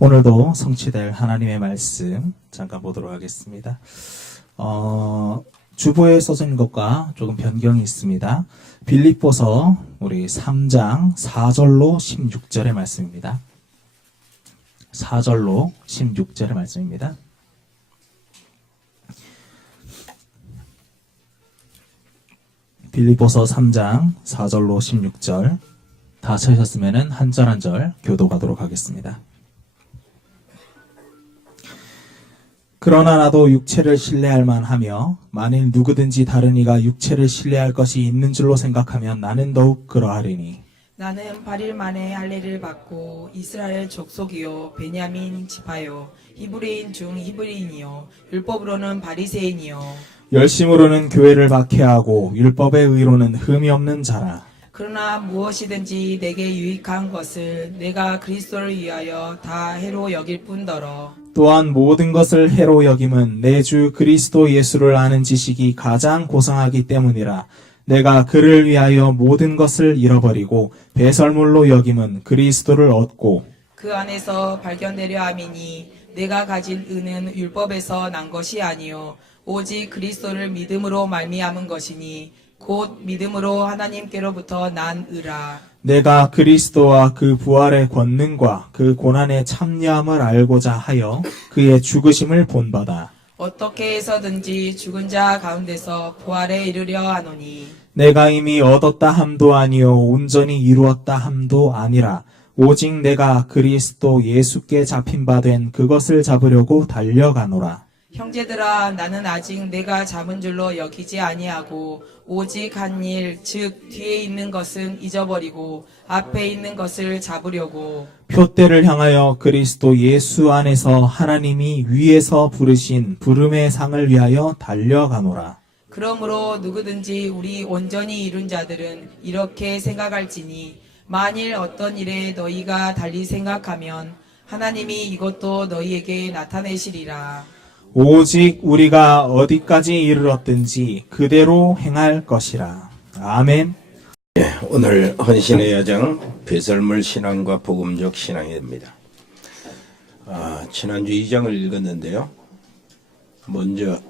오늘도 성취될 하나님의 말씀 잠깐 보도록 하겠습니다. 주보에 써져 있는 것과 조금 변경이 있습니다. 빌립보서 우리 3장 4절로 16절의 말씀입니다. 4절로 16절의 말씀입니다. 빌립보서 3장 4절로 16절 다 찾으셨으면 한 절 한 절 교도하도록 하겠습니다. 그러나 나도 육체를 신뢰할 만하며 만일 누구든지 다른 이가 육체를 신뢰할 것이 있는 줄로 생각하면 나는 더욱 그러하리니 나는 8일 만에 할례를 받고 이스라엘 족속이요 베냐민 지파요 히브리인 중 히브리인이요 율법으로는 바리새인이요 열심으로는 교회를 박해하고 율법의 의로는 흠이 없는 자라. 그러나 무엇이든지 내게 유익한 것을 내가 그리스도를 위하여 다 해로 여길 뿐더러 또한 모든 것을 해로 여김은 내 주 그리스도 예수를 아는 지식이 가장 고상하기 때문이라. 내가 그를 위하여 모든 것을 잃어버리고 배설물로 여김은 그리스도를 얻고 그 안에서 발견되려 함이니 내가 가진 의는 율법에서 난 것이 아니요 오직 그리스도를 믿음으로 말미암은 것이니 곧 믿음으로 하나님께로부터 난 의라. 내가 그리스도와 그 부활의 권능과 그 고난의 참여함을 알고자 하여 그의 죽으심을 본받아 어떻게 해서든지 죽은 자 가운데서 부활에 이르려 하노니 내가 이미 얻었다 함도 아니요 온전히 이루었다 함도 아니라 오직 내가 그리스도 예수께 잡힌 바 된 그것을 잡으려고 달려가노라. 형제들아 나는 아직 내가 잡은 줄로 여기지 아니하고 오직 한 일 즉 뒤에 있는 것은 잊어버리고 앞에 있는 것을 잡으려고 표대를 향하여 그리스도 예수 안에서 하나님이 위에서 부르신 부름의 상을 위하여 달려가노라. 그러므로 누구든지 우리 온전히 이룬 자들은 이렇게 생각할지니 만일 어떤 일에 너희가 달리 생각하면 하나님이 이것도 너희에게 나타내시리라. 오직 우리가 어디까지 이르렀든지 그대로 행할 것이라. 아멘. 오늘 헌신의 여정 배설물 신앙과 복음적 신앙입니다. 지난주 2장을 읽었는데요. 먼저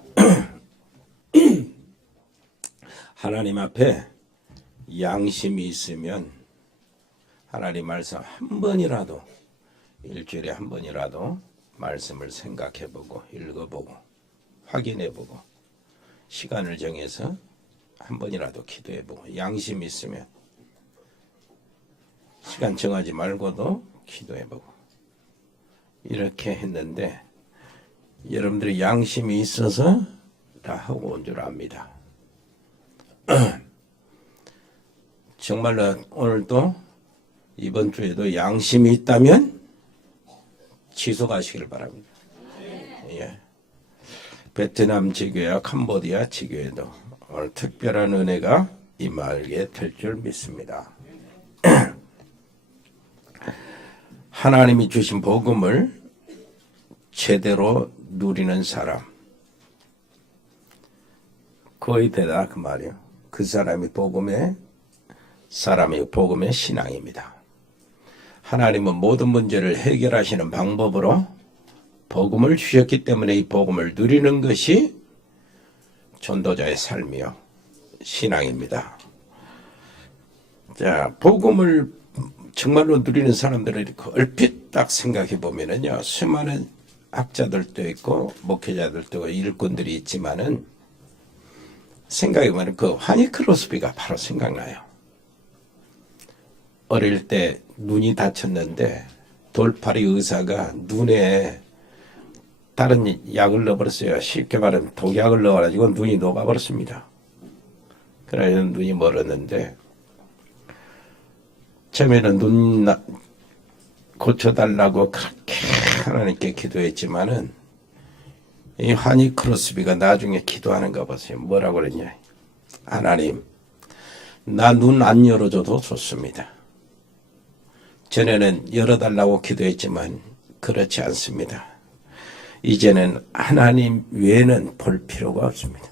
하나님 앞에 양심이 있으면 하나님 말씀 한 번이라도 일주일에 한 번이라도 말씀을 생각해보고 읽어보고 확인해보고 시간을 정해서 한 번이라도 기도해보고 양심이 있으면 시간 정하지 말고도 기도해보고 이렇게 했는데 여러분들이 양심이 있어서 다 하고 온 줄 압니다. 정말로 오늘도 이번 주에도 양심이 있다면 취소하시길 바랍니다. 예. 베트남 지교와 캄보디아 지교에도 오늘 특별한 은혜가 임하게 될 줄 믿습니다. 하나님이 주신 복음을 제대로 누리는 사람 거의 되다 그 말이에요. 그 사람이 복음의 사람이 복음의 신앙입니다. 하나님은 모든 문제를 해결하시는 방법으로 복음을 주셨기 때문에 이 복음을 누리는 것이 전도자의 삶이요 신앙입니다. 자, 복음을 정말로 누리는 사람들을 이렇게 얼핏 딱 생각해 보면은요, 수많은 학자들도 있고 목회자들도 일꾼들이 있지만은 생각해 보면 그 환희 크로스비가 바로 생각나요. 어릴 때 눈이 다쳤는데 돌팔이 의사가 눈에 다른 약을 넣어버렸어요. 쉽게 말하면 독약을 넣어가지고 눈이 녹아버렸습니다. 그래서 눈이 멀었는데 처음에는 눈 고쳐달라고 그렇게 하나님께 기도했지만은 이 환희 크로스비가 나중에 기도하는 거 보세요. 뭐라고 그랬냐. 하나님, 나 눈 안 열어줘도 좋습니다. 전에는 열어달라고 기도했지만 그렇지 않습니다. 이제는 하나님 외에는 볼 필요가 없습니다.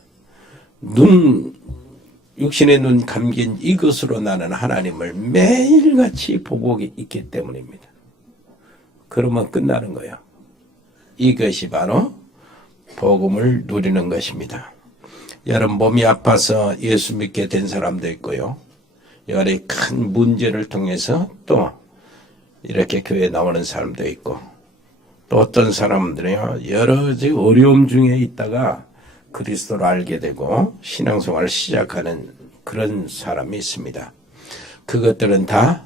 육신의 눈 감긴 이것으로 나는 하나님을 매일같이 보고 있기 때문입니다. 그러면 끝나는 거예요. 이것이 바로 복음을 누리는 것입니다. 여러분 몸이 아파서 예수 믿게 된 사람도 있고요. 여러 큰 문제를 통해서 또 이렇게 교회에 나오는 사람도 있고 또 어떤 사람들은요 여러 가지 어려움 중에 있다가 그리스도를 알게 되고 신앙생활을 시작하는 그런 사람이 있습니다. 그것들은 다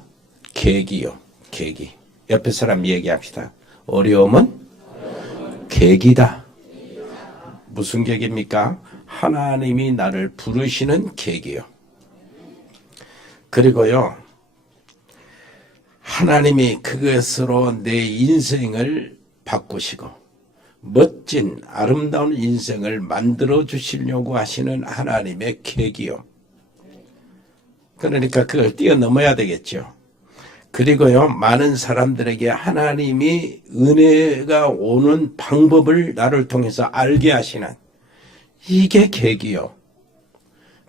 계기요. 계기. 옆에 사람 얘기합시다. 어려움은 계기다. 무슨 계기입니까? 하나님이 나를 부르시는 계기요. 그리고요. 하나님이 그것으로 내 인생을 바꾸시고 멋진 아름다운 인생을 만들어 주시려고 하시는 하나님의 계기요. 그러니까 그걸 뛰어넘어야 되겠죠. 그리고요, 많은 사람들에게 하나님이 은혜가 오는 방법을 나를 통해서 알게 하시는 이게 계기요.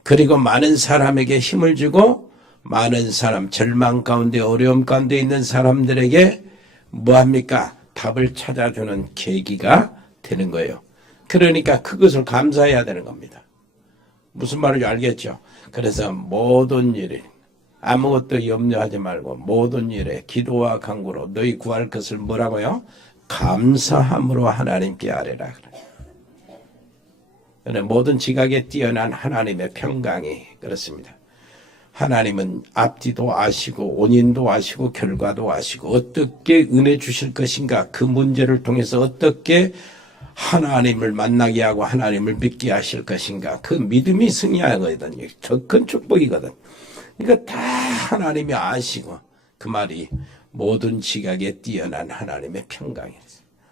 그리고 많은 사람에게 힘을 주고 많은 사람, 절망 가운데 어려움 가운데 있는 사람들에게 뭐합니까? 답을 찾아주는 계기가 되는 거예요. 그러니까 그것을 감사해야 되는 겁니다. 무슨 말인지 알겠죠? 그래서 모든 일에 아무것도 염려하지 말고 모든 일에 기도와 간구로 너희 구할 것을 뭐라고요? 감사함으로 하나님께 아뢰라. 그래. 모든 지각에 뛰어난 하나님의 평강이 그렇습니다. 하나님은 앞뒤도 아시고 원인도 아시고 결과도 아시고 어떻게 은혜 주실 것인가 그 문제를 통해서 어떻게 하나님을 만나게 하고 하나님을 믿게 하실 것인가 그 믿음이 승리하거든요. 더 큰 축복이거든. 이거 다 하나님이 아시고 그 말이 모든 지각에 뛰어난 하나님의 평강이에요.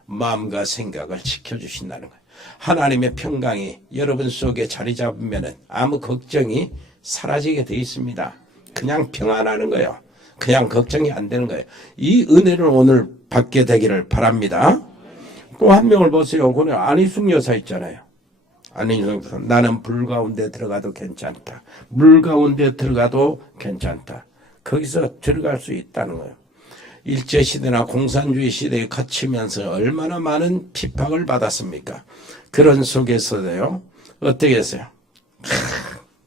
마음과 생각을 지켜주신다는 거예요. 하나님의 평강이 여러분 속에 자리 잡으면 아무 걱정이 사라지게 돼 있습니다. 그냥 평안하는 거예요. 그냥 걱정이 안 되는 거예요. 이 은혜를 오늘 받게 되기를 바랍니다. 또 한 명을 보세요. 그는 안희숙 여사 있잖아요. 안희숙 여사. 나는 불 가운데 들어가도 괜찮다. 물 가운데 들어가도 괜찮다. 거기서 들어갈 수 있다는 거예요. 일제시대나 공산주의 시대에 갇히면서 얼마나 많은 핍박을 받았습니까? 그런 속에서도요. 어떻게 했어요?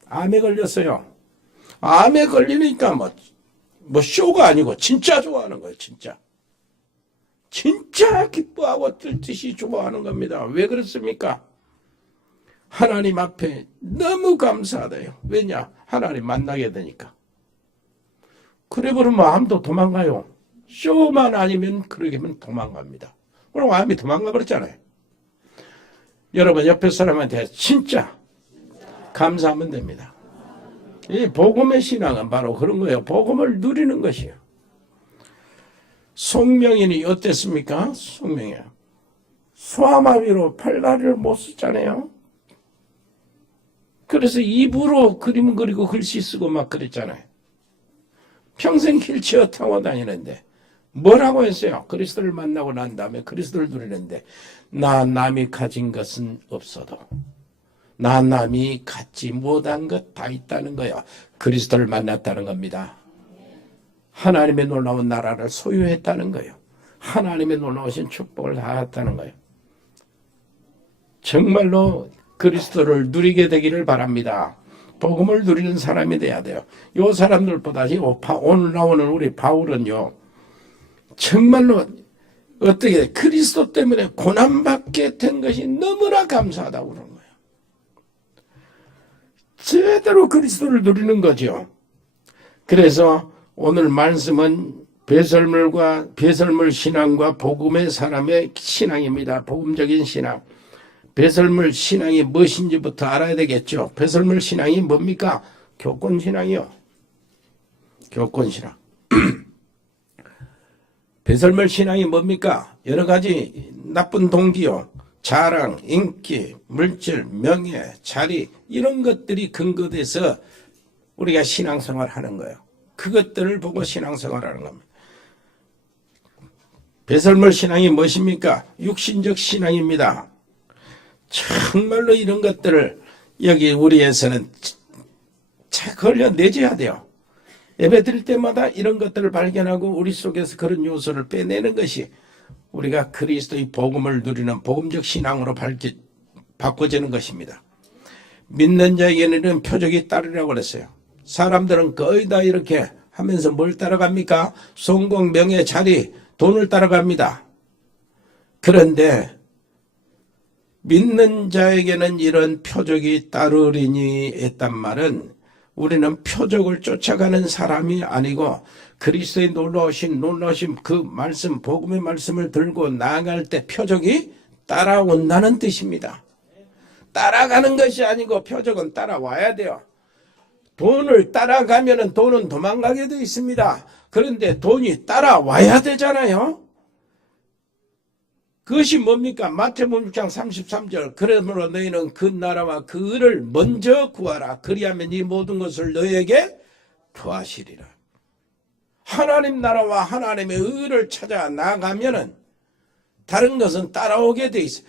암에 걸렸어요. 암에 걸리니까 뭐 쇼가 아니고 진짜 좋아하는 거예요. 진짜. 진짜 기뻐하고 뜰듯이 좋아하는 겁니다. 왜 그렇습니까? 하나님 앞에 너무 감사하대요. 왜냐? 하나님 만나게 되니까. 그래 버리면 암도 도망가요. 쇼만 아니면 그러게 하면 도망갑니다. 그럼 암이 도망가 버렸잖아요. 여러분 옆에 사람한테 진짜 감사하면 됩니다. 이 복음의 신앙은 바로 그런 거예요. 복음을 누리는 것이에요. 송명인이 어땠습니까? 송명인. 소아마비로 팔다리를 못 썼잖아요. 그래서 입으로 그림 그리고 글씨 쓰고 막 그랬잖아요. 평생 휠체어 타고 다니는데 뭐라고 했어요? 그리스도를 만나고 난 다음에 그리스도를 누리는데 나 남이 가진 것은 없어도 나 남이 갖지 못한 것 다 있다는 거예요. 그리스도를 만났다는 겁니다. 하나님의 놀라운 나라를 소유했다는 거예요. 하나님의 놀라우신 축복을 다 했다는 거예요. 정말로 그리스도를 누리게 되기를 바랍니다. 복음을 누리는 사람이 돼야 돼요. 이 사람들보다 오늘 나오는 우리 바울은요. 정말로 어떻게 그리스도 때문에 고난받게 된 것이 너무나 감사하다고 그러는 거예요. 제대로 그리스도를 누리는 거죠. 그래서 오늘 말씀은 배설물 신앙과 복음의 사람의 신앙입니다. 복음적인 신앙. 배설물 신앙이 무엇인지부터 알아야 되겠죠. 배설물 신앙이 뭡니까? 교권신앙이요. 교권신앙. 배설물 신앙이 뭡니까? 여러 가지 나쁜 동기요. 자랑, 인기, 물질, 명예, 자리 이런 것들이 근거돼서 우리가 신앙생활을 하는 거예요. 그것들을 보고 신앙생활을 하는 겁니다. 배설물 신앙이 무엇입니까? 육신적 신앙입니다. 정말로 이런 것들을 여기 우리에서는 걸려내줘야 돼요. 예배 드릴 때마다 이런 것들을 발견하고 우리 속에서 그런 요소를 빼내는 것이 우리가 그리스도의 복음을 누리는 복음적 신앙으로 바꿔지는 것입니다. 믿는 자에게는 표적이 따르라고 그랬어요. 사람들은 거의 다 이렇게 하면서 뭘 따라갑니까? 성공, 명예, 자리, 돈을 따라갑니다. 그런데 믿는 자에게는 이런 표적이 따르리니 했단 말은 우리는 표적을 쫓아가는 사람이 아니고 그리스도의 놀라우신 그 말씀, 복음의 말씀을 들고 나아갈 때 표적이 따라온다는 뜻입니다. 따라가는 것이 아니고 표적은 따라와야 돼요. 돈을 따라가면은 돈은 도망가게 돼 있습니다. 그런데 돈이 따라와야 되잖아요. 그것이 뭡니까? 마태복음 6장 33절. 그러므로 너희는 그 나라와 그 의를 먼저 구하라. 그리하면 이 모든 것을 너희에게 더하시리라. 하나님 나라와 하나님의 의를 찾아 나가면은 다른 것은 따라오게 돼 있어요.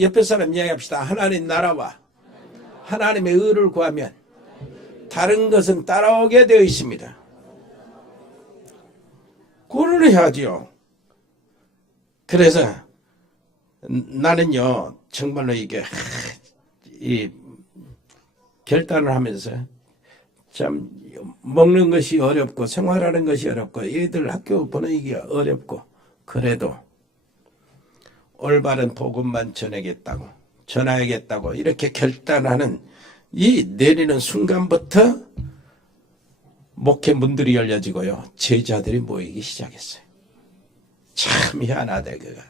옆에 사람 이야기합시다. 하나님 나라와 하나님의 의를 구하면 다른 것은 따라오게 되어 있습니다. 그걸 해야지요. 그래서 나는요, 정말로 이게 이 결단을 하면서 참 먹는 것이 어렵고 생활하는 것이 어렵고 애들 학교 보내기가 어렵고 그래도 올바른 복음만 전하겠다고 이렇게 결단하는 이 내리는 순간부터 목회 문들이 열려지고요. 제자들이 모이기 시작했어요. 참 희한하다 그거.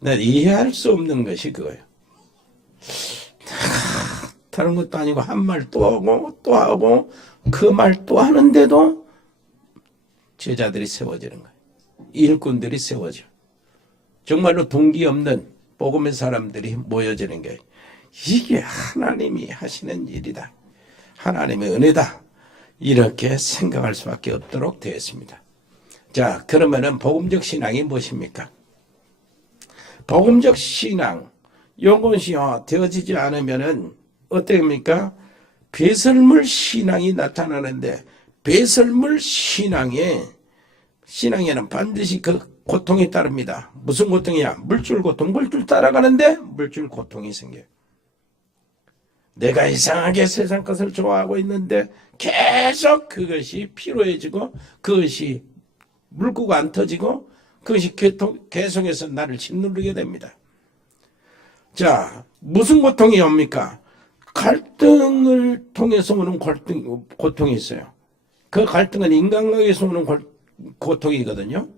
난 이해할 수 없는 것이 그거예요. 다른 것도 아니고 한 말 또 하고 또 하고 그 말 또 하는데도 제자들이 세워지는 거예요. 일꾼들이 세워져. 정말로 동기 없는 복음의 사람들이 모여지는 게 이게 하나님이 하시는 일이다. 하나님의 은혜다. 이렇게 생각할 수밖에 없도록 되었습니다. 자, 그러면은 복음적 신앙이 무엇입니까? 복음적 신앙, 이것이 되어지지 않으면은 어떻습니까? 배설물 신앙이 나타나는데 배설물 신앙에는 반드시 그 고통이 따릅니다. 무슨 고통이야? 물질 고통. 물질 따라가는데 물질 고통이 생겨요. 내가 이상하게 세상 것을 좋아하고 있는데 계속 그것이 피로해지고 그것이 물고가 안 터지고 그것이 계속해서 나를 짓누르게 됩니다. 자, 무슨 고통이 옵니까? 갈등을 통해서 오는 고통이 있어요. 그 갈등은 인간관계에서 오는 고통이거든요.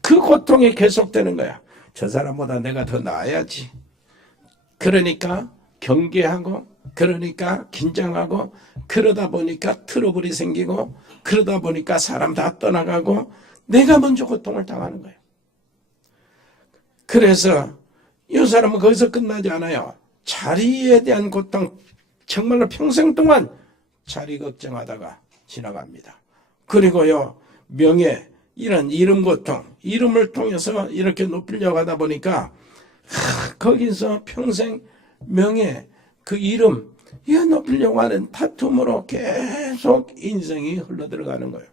그 고통이 계속되는 거야. 저 사람보다 내가 더 나아야지. 그러니까 경계하고 그러니까 긴장하고 그러다 보니까 트러블이 생기고 그러다 보니까 사람 다 떠나가고 내가 먼저 고통을 당하는 거예요. 그래서 이 사람은 거기서 끝나지 않아요. 자리에 대한 고통 정말로 평생 동안 자리 걱정하다가 지나갑니다. 그리고요 명예 이런 이름 고통 이름을 통해서 이렇게 높이려고 하다 보니까 거기서 평생 명예 그 이름 이거 높이려고 하는 다툼으로 계속 인생이 흘러들어가는 거예요.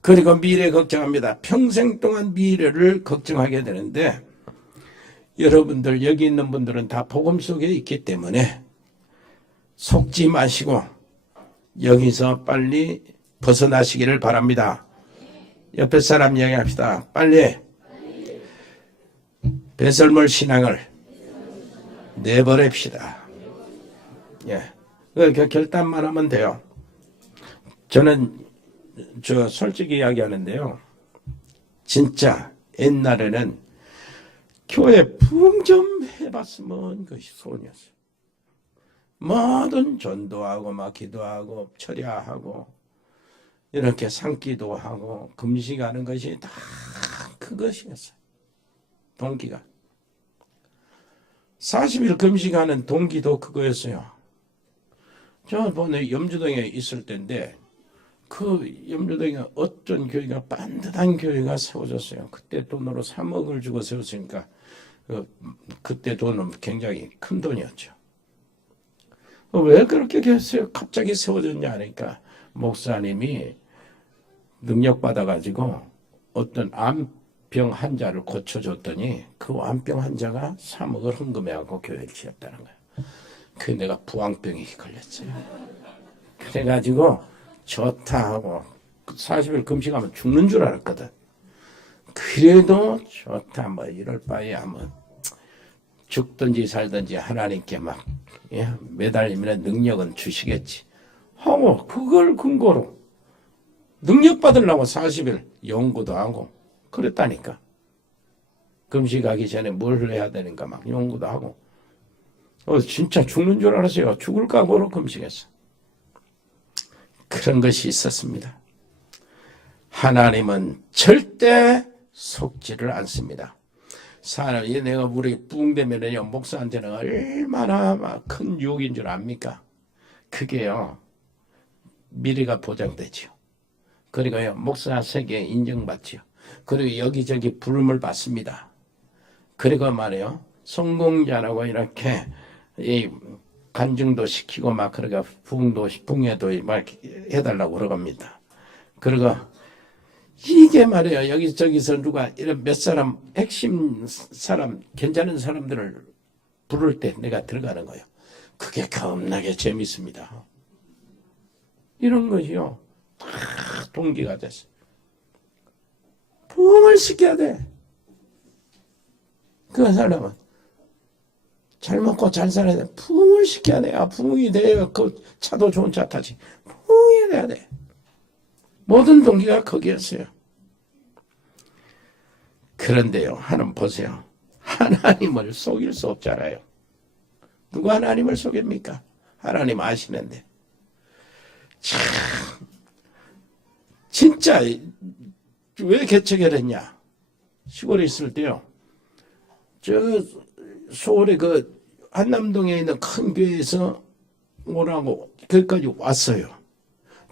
그리고 미래 걱정합니다. 평생 동안 미래를 걱정하게 되는데 여러분들 여기 있는 분들은 다 복음 속에 있기 때문에 속지 마시고 여기서 빨리 벗어나시기를 바랍니다. 옆에 사람 이야기합시다. 빨리 배설물 신앙을 내버립시다. 예, 그 결단만 하면 돼요. 저는 솔직히 이야기하는데요. 진짜 옛날에는 교회 부흥 좀 해봤으면 그것이 소원이었어요. 뭐든 전도하고 막 기도하고 철야하고 이렇게 상기도 하고 금식하는 것이 다 그것이었어요. 동기가 40일 금식하는 동기도 그거였어요. 저 번에 염주동에 있을 때인데 그 염주동에 어떤 교회가 반듯한 교회가 세워졌어요. 그때 돈으로 3억을 주고 세웠으니까 그때 돈은 굉장히 큰 돈이었죠. 왜 그렇게 갑자기 세워졌냐 하니까 목사님이 능력 받아가지고 어떤 암 병 환자를 고쳐줬더니 그 완병 환자가 3억을 헌금해갖고 교회를 지었다는 거야. 그 내가 부항병이 걸렸어요. 그래가지고 좋다 하고 40일 금식하면 죽는 줄 알았거든. 그래도 좋다 뭐 이럴 바에야 뭐 죽든지 살든지 하나님께 막 매달리면 능력은 주시겠지 하고 그걸 근거로 능력 받으려고 40일 연구도 하고 그랬다니까. 금식하기 전에 뭘 해야 되는가 막 연구도 하고 진짜 죽는 줄 알았어요. 죽을 각오로 금식했어. 그런 것이 있었습니다. 하나님은 절대 속지를 않습니다. 사람이 내가 물이 뿡되면요 목사한테는 얼마나 큰 유혹인 줄 압니까? 그게요 미래가 보장되지요. 그리고요 목사 세계에 인정받지요. 그리고 여기저기 부름을 받습니다. 그리고 말이에요 성공자라고 이렇게 이 간증도 시키고 막 그러니까 붕에도 막 해달라고 그러겁니다. 그리고 이게 말이에요 여기저기서 누가 이런 몇 사람 핵심 사람 괜찮은 사람들을 부를 때 내가 들어가는 거예요. 그게 겁나게 재밌습니다. 이런 것이요 다 동기가 됐어요. 부흥을 시켜야 돼. 그 사람은 잘 먹고 잘 살아야 돼. 부흥을 시켜야 돼. 부흥이 돼야 그 차도 좋은 차 타지. 부흥이 돼야 돼. 모든 동기가 거기였어요. 그런데요, 하나님 보세요. 하나님을 속일 수 없잖아요. 누가 하나님을 속입니까? 하나님 아시는데. 참, 진짜 왜 개척을 했냐? 시골에 있을 때요. 저 서울에 그 한남동에 있는 큰 교회에서 오라고 거기까지 왔어요.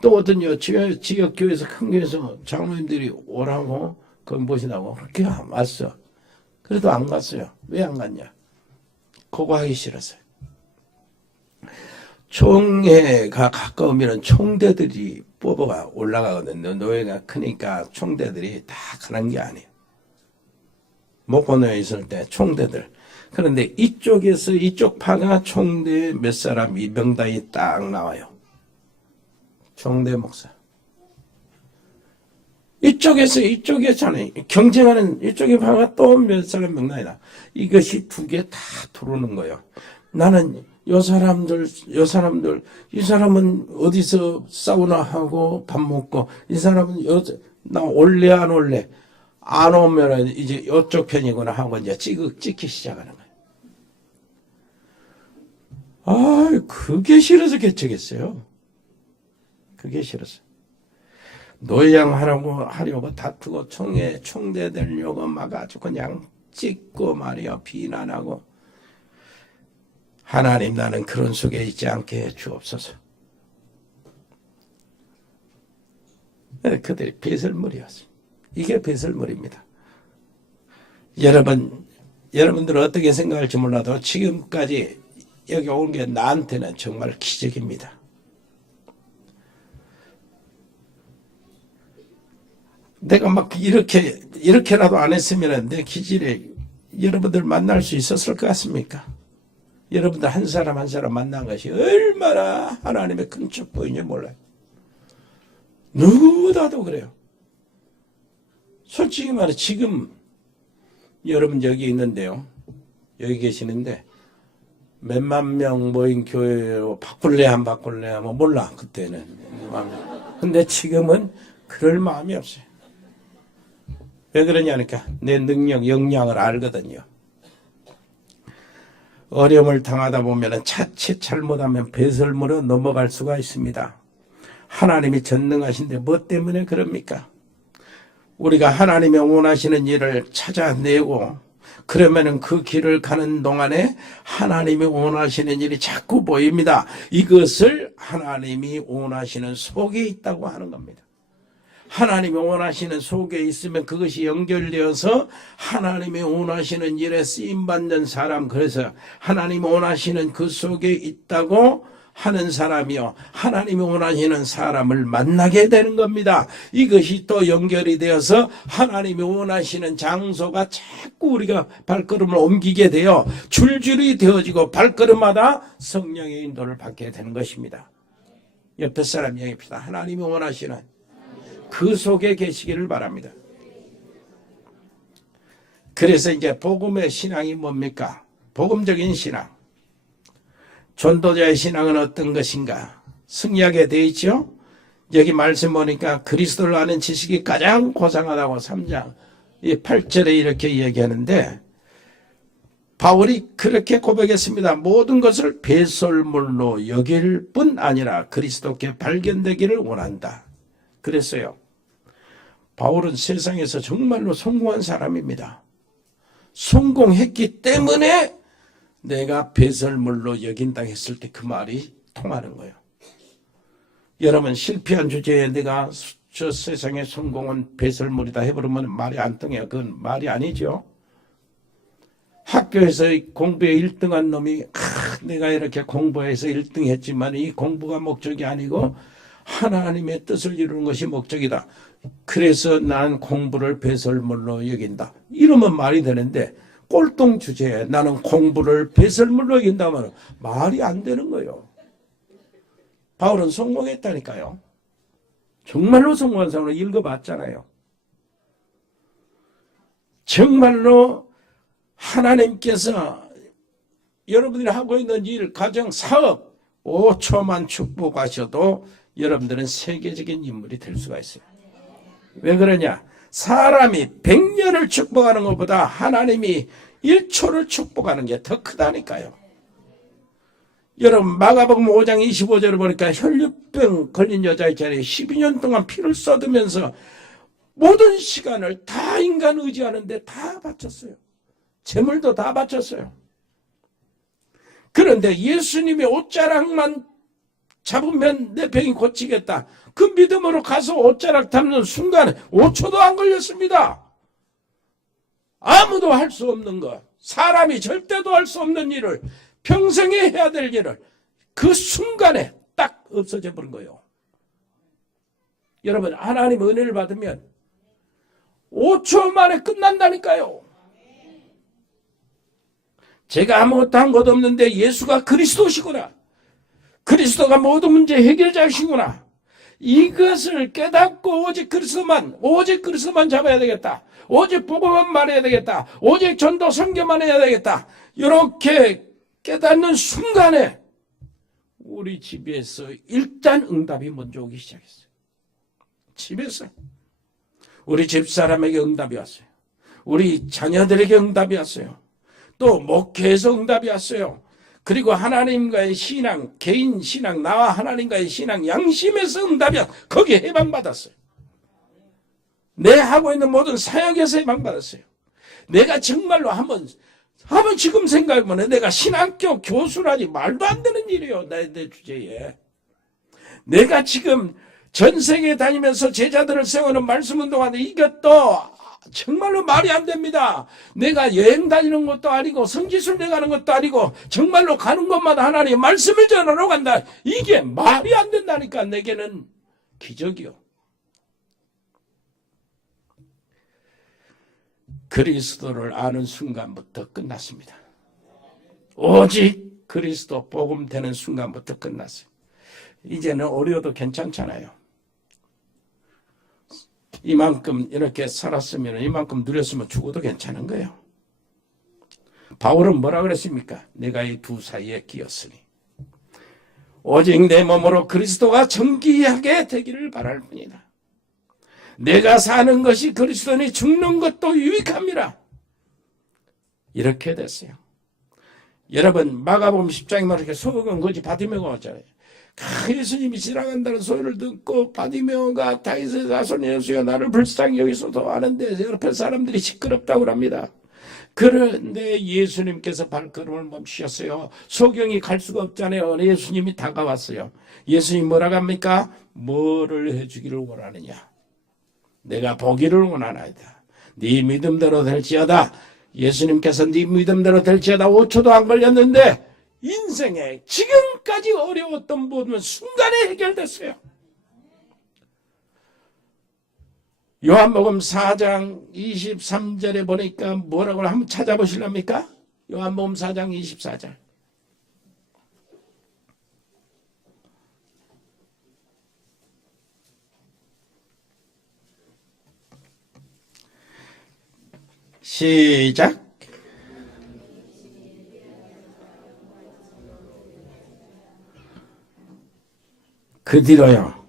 또 어떤 지역 교회에서 큰 교회에서 장로님들이 오라고 그건 보시라고 그렇게 왔어. 그래도 안 갔어요. 왜 안 갔냐? 그거 하기 싫었어요. 총회가 가까우면 총대들이 뽑아가 올라가거든요. 노예가 크니까 총대들이 다 가는 게 아니에요. 목포노에 있을 때 총대들. 그런데 이쪽에서 이쪽 파가 총대 몇 사람 이 명단이 딱 나와요. 총대 목사. 이쪽에서 이쪽에잖아요. 경쟁하는 이쪽에 파가 또 몇 사람 명단이 나. 이것이 두 개 다 들어오는 거예요. 나는 이 사람은 어디서 사우나 하고 밥 먹고, 이 사람은 나 올래 안 올래? 안 오면은 이제 이쪽 편이구나 하고 이제 찍기 시작하는 거예요. 그게 싫어서 개척했어요. 그게 싫어서. 노예양하려고 다투고 총대 되려고 막 아주 그냥 찍고 말이야 비난하고. 하나님 나는 그런 속에 있지 않게 해 주옵소서. 그들이 배설물이었어요. 이게 배설물입니다. 여러분들은 어떻게 생각할지 몰라도 지금까지 여기 온 게 나한테는 정말 기적입니다. 내가 막 이렇게라도 안 했으면 내 기질에 여러분들 만날 수 있었을 것 같습니까? 여러분들 한 사람 한 사람 만난 것이 얼마나 하나님의 큰 축복인지 몰라요. 누구보다도 그래요. 솔직히 말해 지금 여러분 여기 있는데요. 여기 계시는데 몇만 명 모인 교회로 바꿀래 안 바꿀래 뭐 몰라 그때는. 근데 지금은 그럴 마음이 없어요. 왜 그러냐니까 내 능력 역량을 알거든요. 어려움을 당하다 보면 자칫 잘못하면 배설물로 넘어갈 수가 있습니다. 하나님이 전능하신데 뭐 때문에 그럽니까? 우리가 하나님이 원하시는 일을 찾아내고 그러면은 그 길을 가는 동안에 하나님이 원하시는 일이 자꾸 보입니다. 이것을 하나님이 원하시는 속에 있다고 하는 겁니다. 하나님이 원하시는 속에 있으면 그것이 연결되어서 하나님이 원하시는 일에 쓰임받는 사람, 그래서 하나님이 원하시는 그 속에 있다고 하는 사람이요, 하나님이 원하시는 사람을 만나게 되는 겁니다. 이것이 또 연결이 되어서 하나님이 원하시는 장소가 자꾸 우리가 발걸음을 옮기게 되어 줄줄이 되어지고 발걸음마다 성령의 인도를 받게 되는 것입니다. 옆에 사람 얘기합시다. 하나님이 원하시는 그 속에 계시기를 바랍니다. 그래서 이제 복음의 신앙이 뭡니까? 복음적인 신앙. 전도자의 신앙은 어떤 것인가? 승리하게 되어 있죠? 여기 말씀 보니까 그리스도를 아는 지식이 가장 고상하다고 3장 8절에 이렇게 얘기하는데, 바울이 그렇게 고백했습니다. 모든 것을 배설물로 여길 뿐 아니라 그리스도께 발견되기를 원한다. 그랬어요. 바울은 세상에서 정말로 성공한 사람입니다. 성공했기 때문에 내가 배설물로 여긴다 했을 때 그 말이 통하는 거예요. 여러분, 실패한 주제에 내가 저 세상의 성공은 배설물이다 해버리면 말이 안 통해요. 그건 말이 아니죠. 학교에서 공부에 1등한 놈이 내가 이렇게 공부해서 1등 했지만 이 공부가 목적이 아니고 하나님의 뜻을 이루는 것이 목적이다. 그래서 난 공부를 배설물로 여긴다. 이러면 말이 되는데, 꼴통 주제에 나는 공부를 배설물로 여긴다면 말이 안 되는 거예요. 바울은 성공했다니까요. 정말로 성공한 사람을 읽어봤잖아요. 정말로 하나님께서 여러분들이 하고 있는 일, 가정, 사업 5초만 축복하셔도 여러분들은 세계적인 인물이 될 수가 있어요. 왜 그러냐? 사람이 100년을 축복하는 것보다 하나님이 1초를 축복하는 게 더 크다니까요. 여러분, 마가복음 5장 25절을 보니까 혈류병 걸린 여자 있잖아요. 12년 동안 피를 쏟으면서 모든 시간을 다 인간 의지하는데 다 바쳤어요. 재물도 다 바쳤어요. 그런데 예수님이 옷자락만 잡으면 내 병이 고치겠다. 그 믿음으로 가서 옷자락 잡는 순간에 5초도 안 걸렸습니다. 아무도 할 수 없는 것, 사람이 절대도 할 수 없는 일을, 평생에 해야 될 일을 그 순간에 딱 없어져 버린 거예요. 여러분, 하나님 은혜를 받으면 5초 만에 끝난다니까요. 제가 아무것도 한 것 없는데 예수가 그리스도시구나, 그리스도가 모든 문제 해결자이시구나, 이것을 깨닫고 오직 그리스도만 잡아야 되겠다, 오직 복음만 말해야 되겠다, 오직 전도 선교만 해야 되겠다, 이렇게 깨닫는 순간에 우리 집에서 일단 응답이 먼저 오기 시작했어요. 집에서 우리 집사람에게 응답이 왔어요. 우리 자녀들에게 응답이 왔어요. 또 목회에서 응답이 왔어요. 그리고 하나님과의 신앙, 개인 신앙, 나와 하나님과의 신앙, 양심에서 응답이 왔어요. 거기에 해방받았어요. 내 하고 있는 모든 사역에서 해방받았어요. 내가 정말로 한번 지금 생각해보면 내가 신학교 교수라니 말도 안 되는 일이에요. 내 주제에. 내가 지금 전 세계에 다니면서 제자들을 세우는 말씀 운동하는데 이것도 정말로 말이 안 됩니다. 내가 여행 다니는 것도 아니고 성지순례 가는 것도 아니고 정말로 가는 곳마다 하나님의 말씀을 전하러 간다. 이게 말이 안 된다니까. 내게는 기적이요. 그리스도를 아는 순간부터 끝났습니다. 오직 그리스도 복음 되는 순간부터 끝났어요. 이제는 어려워도 괜찮잖아요. 이만큼 이렇게 살았으면, 이만큼 누렸으면 죽어도 괜찮은 거예요. 바울은 뭐라 그랬습니까? 내가 이 두 사이에 끼었으니 오직 내 몸으로 그리스도가 정기하게 되기를 바랄 뿐이다. 내가 사는 것이 그리스도니 죽는 것도 유익함이라. 이렇게 됐어요. 여러분, 마가복음 10장에 말하니까 소금 거지 바디메오가 왔잖아요. 예수님이 지나간다는 소리를 듣고 바디메오가 다윗의 자손 예수여 나를 불쌍히 여기서도 하는데 옆에 사람들이 시끄럽다고 합니다. 그런데 예수님께서 발걸음을 멈추셨어요. 소경이 갈 수가 없잖아요. 예수님이 다가왔어요. 예수님 뭐라고 합니까? 뭐를 해주기를 원하느냐? 내가 보기를 원하나이다. 네 믿음대로 될지어다. 예수님께서 네 믿음대로 될지어다 5초도 안 걸렸는데 인생에 지금까지 어려웠던 모든 순간에 해결됐어요. 요한복음 4장 23절에 보니까 뭐라고 한번 찾아보실랍니까? 요한복음 4장 24절. 시작. 그 뒤로요.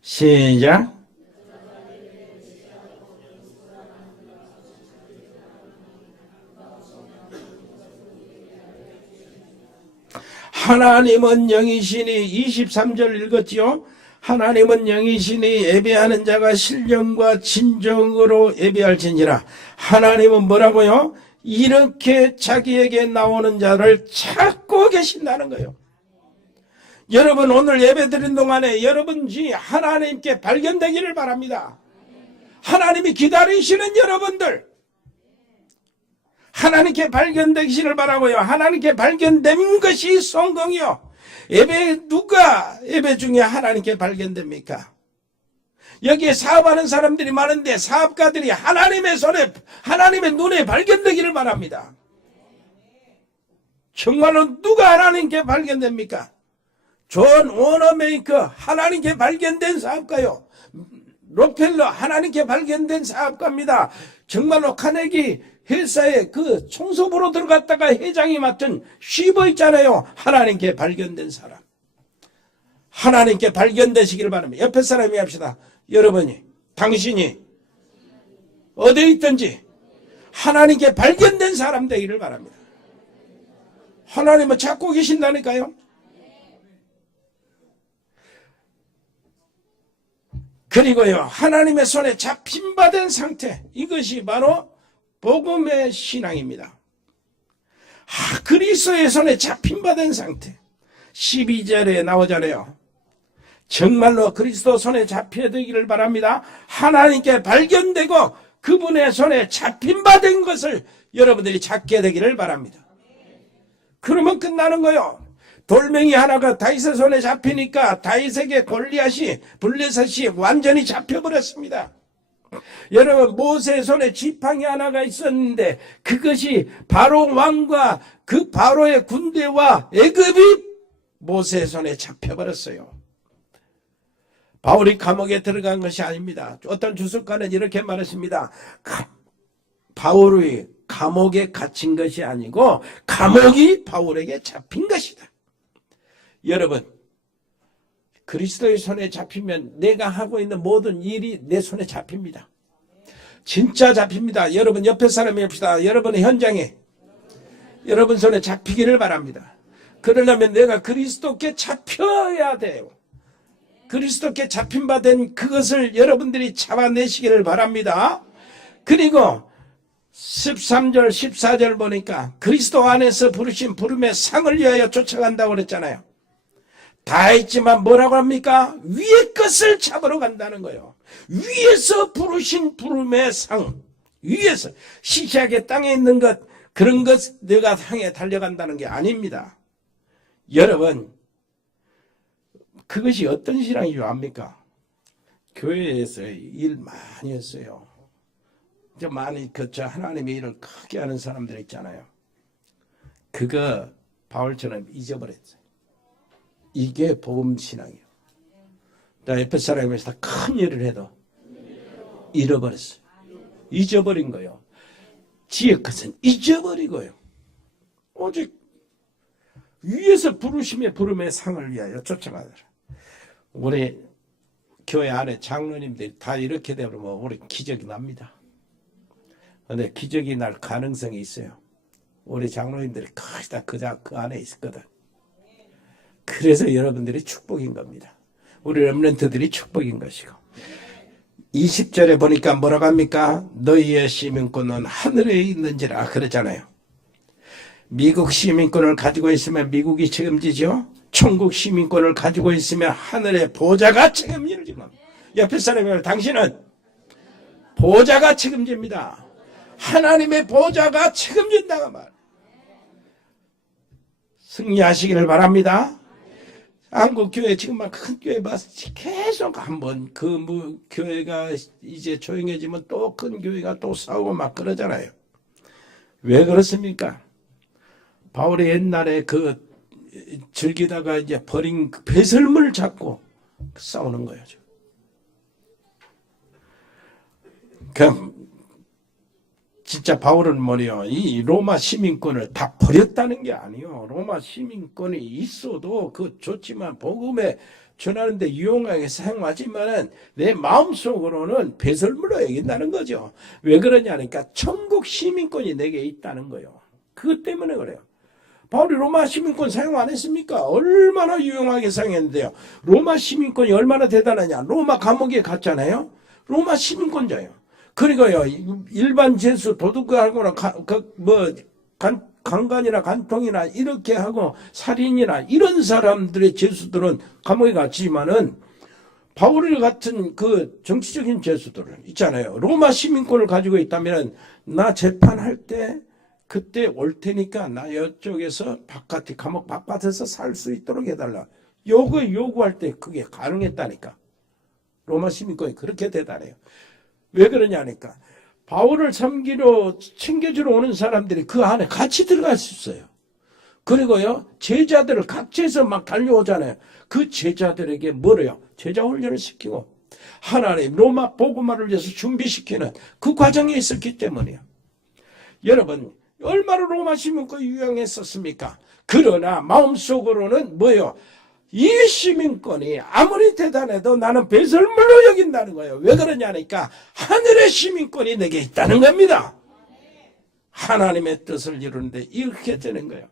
시작. 하나님은 영이시니 23절 읽었지요. 하나님은 영이시니 예배하는 자가 신령과 진정으로 예배할지니라. 하나님은 뭐라고요? 이렇게 자기에게 나오는 자를 찾고 계신다는 거예요. 여러분 오늘 예배 드린 동안에 여러분이 하나님께 발견되기를 바랍니다. 하나님이 기다리시는 여러분들 하나님께 발견되기를 바라고요. 하나님께 발견된 것이 성공이요. 예배 누가 예배 중에 하나님께 발견됩니까? 여기에 사업하는 사람들이 많은데 사업가들이 하나님의 손에 하나님의 눈에 발견되기를 바랍니다. 정말로 누가 하나님께 발견됩니까? 존 워너메이커 하나님께 발견된 사업가요. 록펠러 하나님께 발견된 사업가입니다. 정말로 카네기 회사에 그 청소부로 들어갔다가 회장이 맡은 쉬버 있잖아요. 하나님께 발견된 사람. 하나님께 발견되시기를 바랍니다. 옆에 사람이 합시다. 여러분이 당신이 어디에 있든지 하나님께 발견된 사람 되기를 바랍니다. 하나님은 찾고 계신다니까요. 그리고요 하나님의 손에 잡힌 바 된 상태, 이것이 바로 복음의 신앙입니다. 그리스도의 손에 잡힌 바 된 상태. 12절에 나오잖아요. 정말로 그리스도 손에 잡혀 되기를 바랍니다. 하나님께 발견되고 그분의 손에 잡힌 바 된 것을 여러분들이 찾게 되기를 바랍니다. 그러면 끝나는 거예요. 돌멩이 하나가 다윗의 손에 잡히니까 다윗에게 골리앗이 블레셋이 완전히 잡혀버렸습니다. 여러분 모세의 손에 지팡이 하나가 있었는데 그것이 바로 왕과 그 바로의 군대와 애굽이 모세의 손에 잡혀버렸어요. 바울이 감옥에 들어간 것이 아닙니다. 어떤 주석가는 이렇게 말했습니다. 바울이 감옥에 갇힌 것이 아니고 감옥이 바울에게 잡힌 것이다. 여러분 그리스도의 손에 잡히면 내가 하고 있는 모든 일이 내 손에 잡힙니다. 진짜 잡힙니다. 여러분 옆에 사람이 합시다. 여러분의 현장에 여러분 손에 잡히기를 바랍니다. 그러려면 내가 그리스도께 잡혀야 돼요. 그리스도께 잡힌 바 된 그것을 여러분들이 잡아내시기를 바랍니다. 그리고 13절 14절 보니까 그리스도 안에서 부르신 부름의 상을 위하여 쫓아간다고 그랬잖아요. 다 했지만 뭐라고 합니까? 위의 것을 잡으러 간다는 거예요. 위에서 부르신 부름의 상, 위에서 시시하게 땅에 있는 것, 그런 것 내가 향해 달려간다는 게 아닙니다. 여러분 그것이 어떤 신앙이 요합니까? 교회에서 일 많이 했어요. 이제 많이 저 하나님의 일을 크게 하는 사람들 있잖아요. 그거 바울처럼 잊어버렸어요. 이게 복음 신앙이에요. 옆에 사람에서 큰 일을 해도 잃어버렸어요. 잊어버린 거예요. 지혜 것은 잊어버리고요. 오직 위에서 부르심의 부름의 상을 위하여 쫓아가더라. 우리 교회 안에 장로님들이 다 이렇게 되면 우리 기적이 납니다. 근데 기적이 날 가능성이 있어요. 우리 장로님들이 거의 다 그 안에 있거든. 그래서 여러분들이 축복인 겁니다. 우리 렘넌트들이 축복인 것이고 20절에 보니까 뭐라고 합니까? 너희의 시민권은 하늘에 있는지라 그러잖아요. 미국 시민권을 가지고 있으면 미국이 책임지죠. 천국 시민권을 가지고 있으면 하늘의 보좌가 책임지는 겁니다. 옆에 사람이 말 당신은 보좌가 책임집니다. 하나님의 보좌가 책임진다고 말. 승리하시기를 바랍니다. 한국 교회 지금 막 큰 교회 봐서 계속 한번 교회가 이제 조용해지면 또 큰 교회가 또 싸우고 막 그러잖아요. 왜 그렇습니까? 바울이 옛날에 즐기다가 이제 버린 배설물을 잡고 싸우는 거예요. 그럼 진짜 바울은 뭐래요? 이 로마 시민권을 다 버렸다는 게 아니에요. 로마 시민권이 있어도 좋지만 복음에 전하는데 유용하게 사용하지만은 내 마음속으로는 배설물로 여긴다는 거죠. 왜 그러냐니까 천국 시민권이 내게 있다는 거예요. 그것 때문에 그래요. 바울이 로마 시민권 사용 안 했습니까? 얼마나 유용하게 사용했는데요. 로마 시민권이 얼마나 대단하냐. 로마 감옥에 갔잖아요. 로마 시민권자예요. 그리고요, 일반 죄수, 도둑하거나, 강간이나 간통이나 이렇게 하고 살인이나 이런 사람들의 죄수들은 감옥에 갔지만은 바울 같은 정치적인 죄수들 있잖아요. 로마 시민권을 가지고 있다면 나 재판할 때 그때 올 테니까 나 이쪽에서 감옥 바깥에서 살 수 있도록 해달라. 요구할 때 그게 가능했다니까. 로마 시민권이 그렇게 대단해요. 왜 그러냐니까 바울을 챙겨주러 오는 사람들이 그 안에 같이 들어갈 수 있어요. 그리고요 제자들을 각지에서 막 달려오잖아요. 그 제자들에게 뭐래요? 제자 훈련을 시키고 하나님 로마 복음화를 위해서 준비시키는 그 과정에 있었기 때문이에요. 여러분 얼마나 로마 시민권이 유용했었습니까? 그러나 마음속으로는 뭐예요? 이 시민권이 아무리 대단해도 나는 배설물로 여긴다는 거예요. 왜 그러냐니까 하늘의 시민권이 내게 있다는 겁니다. 하나님의 뜻을 이루는데 이렇게 되는 거예요.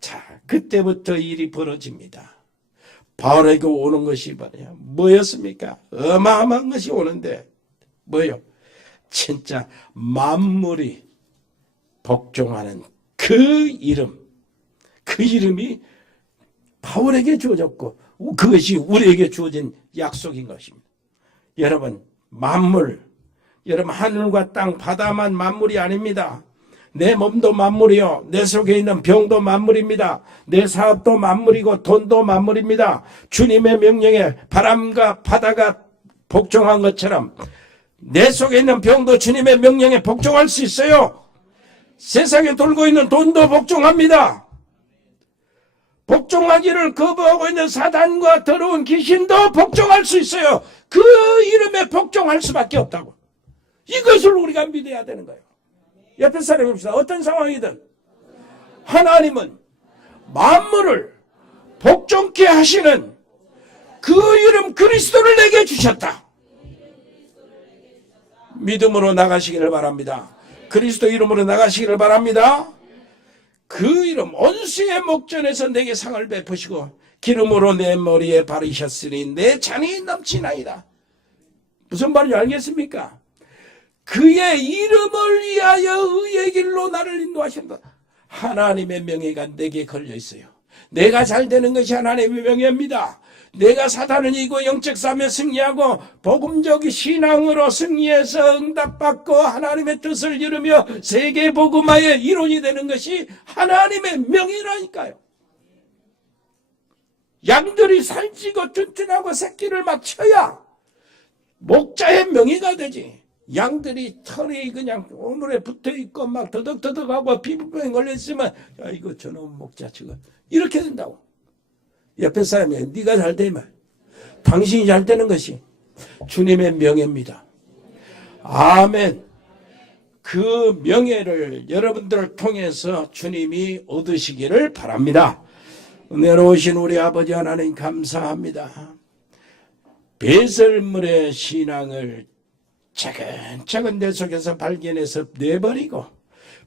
자, 그때부터 일이 벌어집니다. 바울에게 오는 것이 뭐였습니까? 어마어마한 것이 오는데 뭐예요? 진짜 만물이 복종하는 그 이름이 바울에게 주어졌고 그것이 우리에게 주어진 약속인 것입니다. 여러분 만물, 여러분 하늘과 땅 바다만 만물이 아닙니다. 내 몸도 만물이요. 내 속에 있는 병도 만물입니다. 내 사업도 만물이고 돈도 만물입니다. 주님의 명령에 바람과 바다가 복종한 것처럼 내 속에 있는 병도 주님의 명령에 복종할 수 있어요. 세상에 돌고 있는 돈도 복종합니다. 복종하기를 거부하고 있는 사단과 더러운 귀신도 복종할 수 있어요. 그 이름에 복종할 수밖에 없다고. 이것을 우리가 믿어야 되는 거예요. 옆에 사람이 봅시다. 어떤 상황이든 하나님은 만물을 복종케 하시는 그 이름 그리스도를 내게 주셨다. 믿음으로 나가시기를 바랍니다. 그리스도 이름으로 나가시기를 바랍니다. 그 이름 원수의 목전에서 내게 상을 베푸시고 기름으로 내 머리에 바르셨으니 내 잔이 넘치나이다. 무슨 말인지 알겠습니까? 그의 이름을 위하여 의의 길로 나를 인도하신다. 하나님의 명예가 내게 걸려 있어요. 내가 잘 되는 것이 하나님의 명예입니다. 내가 사단을 이기고 영적 싸움에 승리하고 복음적 신앙으로 승리해서 응답받고 하나님의 뜻을 이루며 세계 복음화의 이론이 되는 것이 하나님의 명예라니까요. 양들이 살찌고 튼튼하고 새끼를 막 쳐야 목자의 명예가 되지. 양들이 털이 그냥 오물에 붙어있고 막 더덕더덕하고 피부병에 걸려있으면 야 이거 저놈 목자 지금 이렇게 된다고. 옆에 사람이 네가 잘 되면 당신이 잘 되는 것이 주님의 명예입니다. 아멘. 그 명예를 여러분들을 통해서 주님이 얻으시기를 바랍니다. 은혜로우신 우리 아버지 하나님 감사합니다. 배설물의 신앙을 차근차근 내 속에서 발견해서 내버리고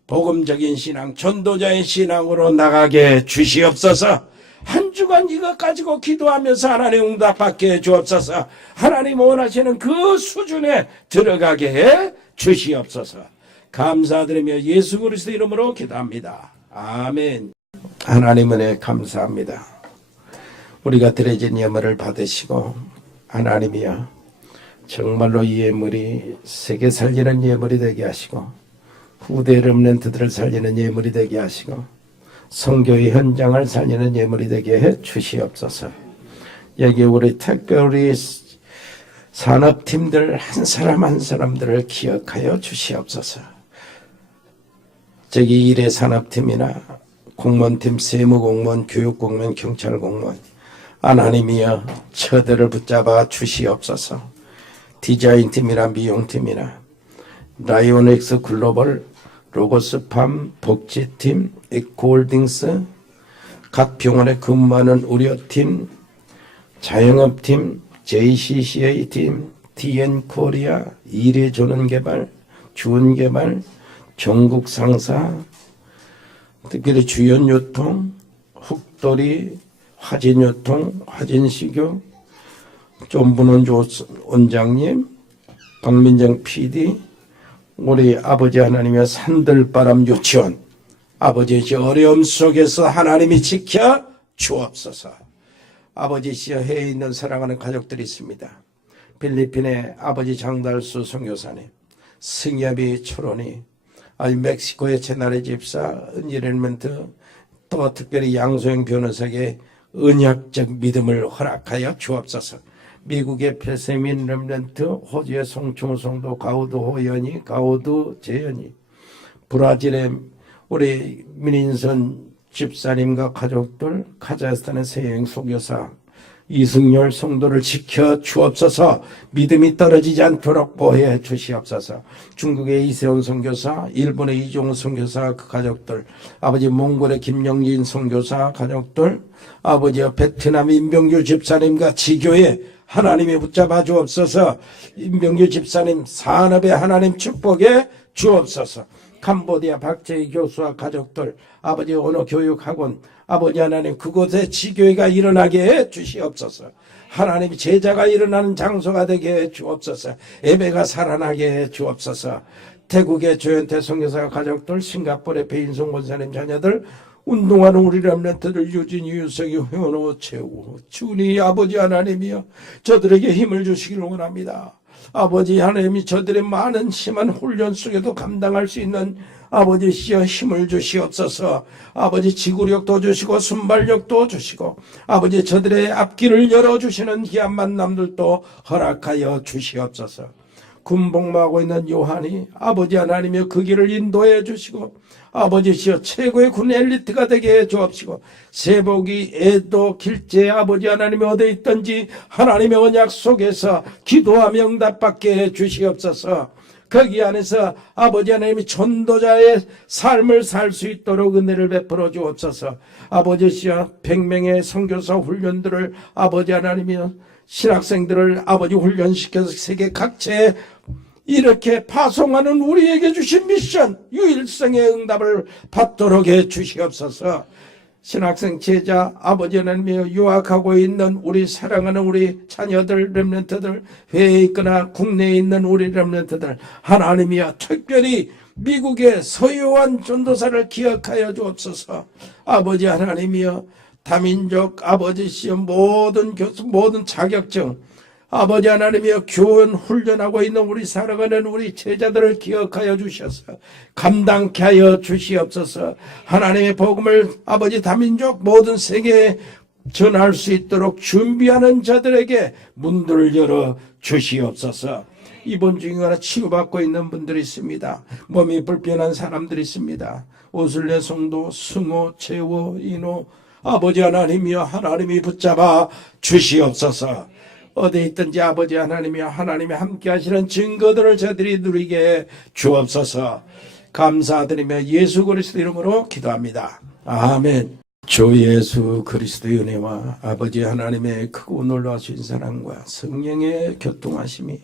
복음적인 신앙, 전도자의 신앙으로 나가게 주시옵소서. 한 주간 이것 가지고 기도하면서 하나님 응답받게 해 주옵소서. 하나님 원하시는 그 수준에 들어가게 해 주시옵소서. 감사드리며 예수 그리스도 이름으로 기도합니다. 아멘. 하나님 은혜 감사합니다. 우리가 드려진 예물을 받으시고 하나님이여 정말로 이 예물이 세계 살리는 예물이 되게 하시고 후대 렘넌트들을 살리는 예물이 되게 하시고 선교의 현장을 살리는 예물이 되게 해 주시옵소서. 여기 우리 특별히 산업팀들 한 사람 한 사람들을 기억하여 주시옵소서. 저기 일의 산업팀이나 공무원팀, 세무공무원, 교육공무원, 경찰공무원, 하나님이여 저들을 붙잡아 주시옵소서. 디자인팀이나 미용팀이나 라이온엑스 글로벌, 로고스팜, 복지팀, 에코홀딩스, 각 병원에 근무하는 의료팀, 자영업팀, JCCA팀, TN코리아, 일해조는개발, 주은개발, 전국상사, 특별히 주연유통, 훅돌이, 화진유통, 화진식유, 존분원 원장님, 박민정 PD, 우리 아버지 하나님의 산들바람 유치원, 아버지의 어려움 속에서 하나님이 지켜 주옵소서. 아버지 시여 해에 있는 사랑하는 가족들이 있습니다. 필리핀의 아버지 장달수 선교사님, 승엽이 초론이, 멕시코의 제나레 집사, 은지렐멘트, 또 특별히 양소영 변호사에게 은약적 믿음을 허락하여 주옵소서. 미국의 페세민 렘렌트, 호주의 송충 성도 가우드 호연이, 가우드 재연이, 브라질의 우리 민인선 집사님과 가족들, 카자흐스탄의 세행 선교사 이승열 성도를 지켜 주옵소서. 믿음이 떨어지지 않도록 보호해 주시옵소서. 중국의 이세훈 선교사, 일본의 이종우 선교사 그 가족들, 아버지 몽골의 김영진 선교사 가족들, 아버지 베트남 임병규 집사님과 지교회 하나님이 붙잡아 주옵소서. 임병규 집사님 산업에 하나님 축복해 주옵소서. 캄보디아 박재희 교수와 가족들, 아버지 언어 교육학원, 아버지 하나님 그곳에 지교회가 일어나게 해 주시옵소서. 하나님 제자가 일어나는 장소가 되게 해 주옵소서. 예배가 살아나게 해 주옵소서. 태국의 조현태 선교사 가족들, 싱가포르의 배인성 권사님 자녀들, 운동하는 우리 렘넌트들 유진이, 유석이, 현호, 최우, 주니 아버지 하나님이여 저들에게 힘을 주시기를 원합니다. 아버지 하나님이 저들의 많은 심한 훈련 속에도 감당할 수 있는 아버지시여 힘을 주시옵소서. 아버지 지구력도 주시고 순발력도 주시고 아버지 저들의 앞길을 열어주시는 귀한 만남들도 허락하여 주시옵소서. 군복무하고 있는 요한이 아버지 하나님이여 그 길을 인도해 주시고 아버지시여 최고의 군 엘리트가 되게 해 주옵시고 세복이 애도 길재 아버지 하나님이 어디에 있든지 하나님의 언약 속에서 기도하며 응답받게 해 주시옵소서. 거기 안에서 아버지 하나님이 전도자의 삶을 살 수 있도록 은혜를 베풀어 주옵소서. 아버지시여 100명의 선교사 훈련들을 아버지 하나님이여 신학생들을 아버지 훈련시켜서 세계 각지에 이렇게 파송하는 우리에게 주신 미션 유일성의 응답을 받도록 해 주시옵소서. 신학생 제자 아버지 하나님이여 유학하고 있는 우리 사랑하는 우리 자녀들 렘넌트들, 해외에 있거나 국내에 있는 우리 렘넌트들 하나님이여 특별히 미국의 서요한 전도사를 기억하여 주옵소서. 아버지 하나님이여 다민족 아버지시여 모든 교수 모든 자격증 아버지 하나님이여 교원 훈련하고 있는 우리 사랑하는 우리 제자들을 기억하여 주셔서 감당케 하여 주시옵소서. 하나님의 복음을 아버지 다민족 모든 세계에 전할 수 있도록 준비하는 자들에게 문들을 열어 주시옵소서. 이번 중에 치유받고 있는 분들이 있습니다. 몸이 불편한 사람들이 있습니다. 오슬레 성도, 승호, 최호, 인호 아버지 하나님이여 하나님이 붙잡아 주시옵소서. 어디에 있든지 아버지 하나님이여 하나님이 함께 하시는 증거들을 저들이 누리게 주옵소서. 감사드리며 예수 그리스도 이름으로 기도합니다. 아멘. 주 예수 그리스도의 은혜와 아버지 하나님의 크고 놀라우신 사랑과 성령의 교통하심이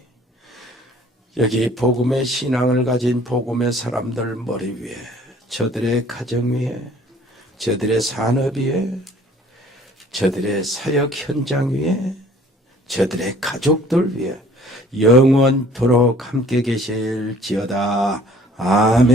여기 복음의 신앙을 가진 복음의 사람들 머리 위에 저들의 가정 위에 저들의 산업 위에 저들의 사역 현장 위에 저들의 가족들 위해 영원토록 함께 계실지어다. 아멘.